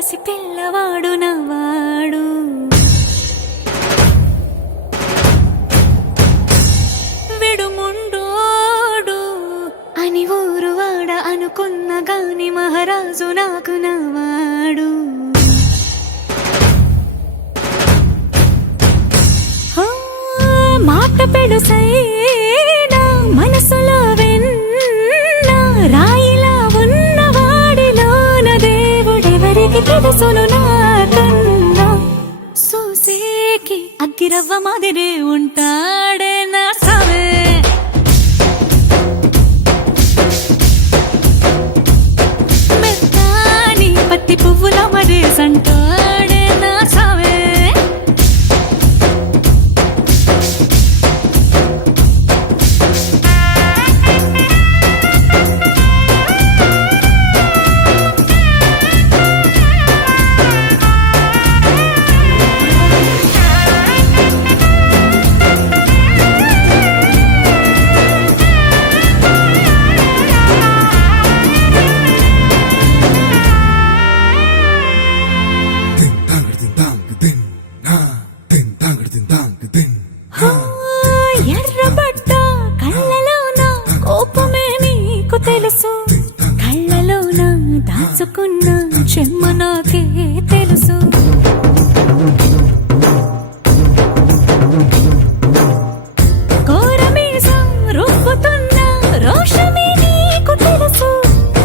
పసి పిల్లవాడు నవ్వాడు. విడుముండోడు అని ఊరువాడ అనుకున్న గాని మహారాజు నాకు నవ్వాడు. మాట పెడుసైనా మనసులో వెన్న రాయిలా ఉన్నవాడిలోన దేవుడెవరికి తెలుసును నాకన్నా. సూసేకి అగ్గిరవ్వ మాదిరే ఉంటాడే నా సవే. మెత్తాని పత్తి పువ్వుల మరేసంటాడే నా సవే. ఎర్రబడ్డ కళ్ళలోన కోపమే నీకు తెలుసు, కళ్ళలోన దాచుకున్న చెమ్మ నాకే తెలుసు. కోరమీసం రుబ్బుతున్న రోషమే నీకు తెలుసు,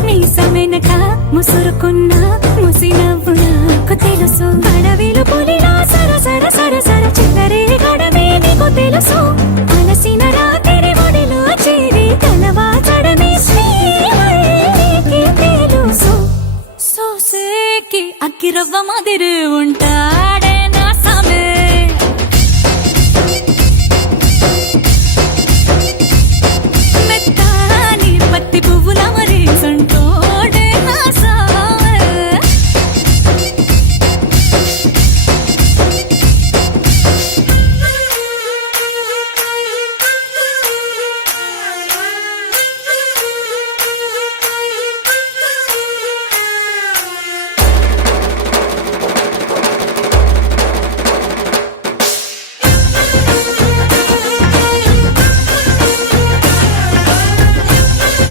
మీసమెనక ముసురుకున్న